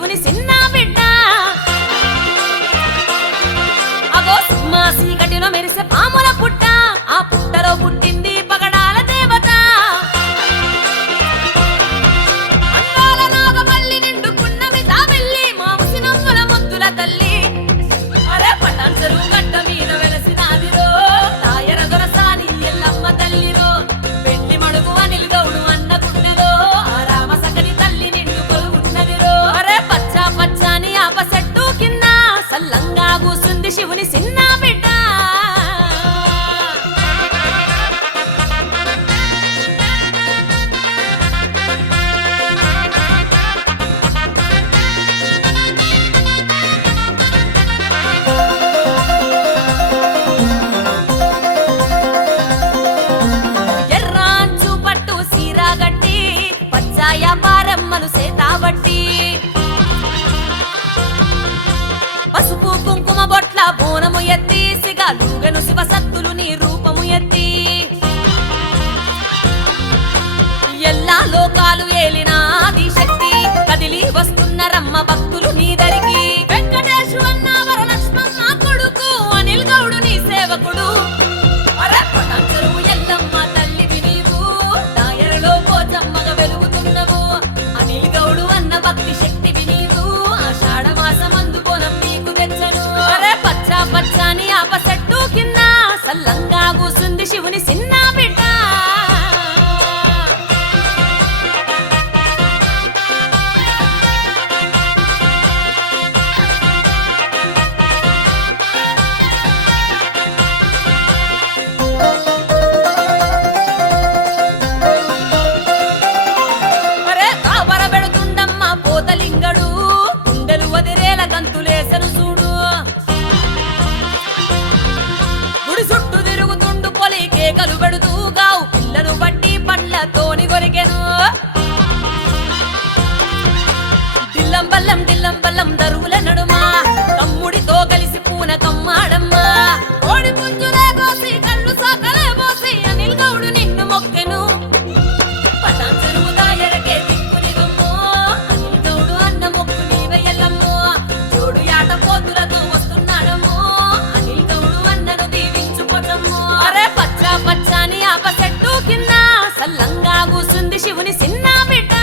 శివుని చిన్న బిడ్డ అగో సింహాసి గటిలో మెరిసే పాముల పుట్ట ఆ పుట్టలో పుట్టింది పగడాల దేవత అందాల నాగమల్లి నిండుకున్నమి జాబెల్లి మా ముసినమ్మల ముద్దుల తల్లి అరే పటాన్ చెరువు గడ్డ మీద వెలసినాదిరో తాయర దొరసాని ఎల్లమ్మ తల్లిరో పెళ్లి మడుగు అనిల్ గౌడు అన్న గుండెలో ఆ రామ సకలి తల్లి నిండు కొలువున్నదిరో అరే పచ్చా పచ్చాని ఆప చెట్టు కింద సల్లంగా కూసుంది శివుని చిన్న బిడ్డ ఎర్రాంచు పట్టు సీరా గట్టి పచ్చాయ పారమ్మను సేతాబట్టి పసుపు కుంకుమ బొట్ల బోనము ఎత్తి సిగాలుగను శివ సత్తులు నీ రూపము ఎత్తి ఎల్లా లోకాలు ఏలినాది శక్తి కదిలి వస్తున్న రమ్మ భక్తులు నీ దరికి వెంకటేశు అన్న వరలక్ష్మమ్మ కొడుకు అనిల్ గౌడు నీ సేవకుడు అరే పటాన్ చెరువు ఎల్లమ్మ తల్లివి నీవు దాయరలో పోచమ్మగా వెలుగుతున్నవు అనిల్ గౌడు అన్న భక్తి శక్తివి నీవు ఆషాఢ మాసమందు బోనం నీకు తెచ్చను అరే పచ్చా పచ్చాని ఆప చెట్టు కింద సల్లంగా కూసుంది శివుని చిన్న బిడ్డ అరే కాబర పెడుతుండమ్మ పోతలింగడు గుండెలు వదిరేల గంతులేసను చూడు గుడి చుట్టూ తిరుగుతుండు పొలి కేకలు పెడుతూ గావు పిల్లలు బట్టి పండ్లతోని కొరికెను దిల్లం బల్లం దరువుల నడుమా తమ్ముడితో కలిసి పూన కమ్మాడమ్మా కోడి పుంజులే పోసి కళ్ళు సాకలే పోసి అనిల్ గౌడు నిన్ను మొక్కెను పటాన్ చెరువు దాయరకే దిక్కుని గమ్మో అనిల్ గౌడు అన్న మొక్కు నీవే ఎల్లమ్మో జోడు యాట పోతులతో వస్తున్నాడమ్మో అనిల్ గౌడు అన్నను దీవించుకోటమ్మో అరే పచ్చా పచ్చాని ఆప చెట్టు కింద సల్లంగా కూసుంది శివుని చిన్న బిడ్డ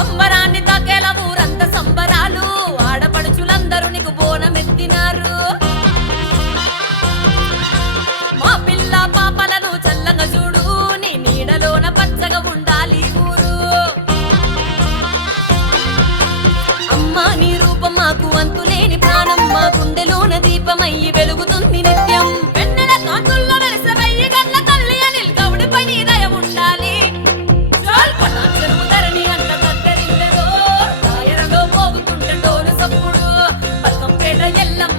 అంబరాన్ని తాకేల ఊరంత సంబరాలు ఆడపడుచులందరూ నీకు బోనమెత్తినారు మా పిల్ల పాపలను చల్లంగా చూడు నీ నీడలోన పచ్చగా ఉండాలి ఊరు అమ్మా నీ రూపం మాకు అంతులేని ప్రాణం మా గుండెలోన దీపమయ్యి వెలుగుతుంది నిత్యం వెన్నెల కాంతుల్లో వెలసవయ్యి గల్ల తల్లి అనిల్ గౌడిపై నీ దయ ఉండాలి చాల్ పటాన్ చెరువు ధరణి అంత కద్దరిల్లెదో దాయరలో మోగుతుంటే డోలు సప్పుడు బల్కంపేట ఎల్లమ్మ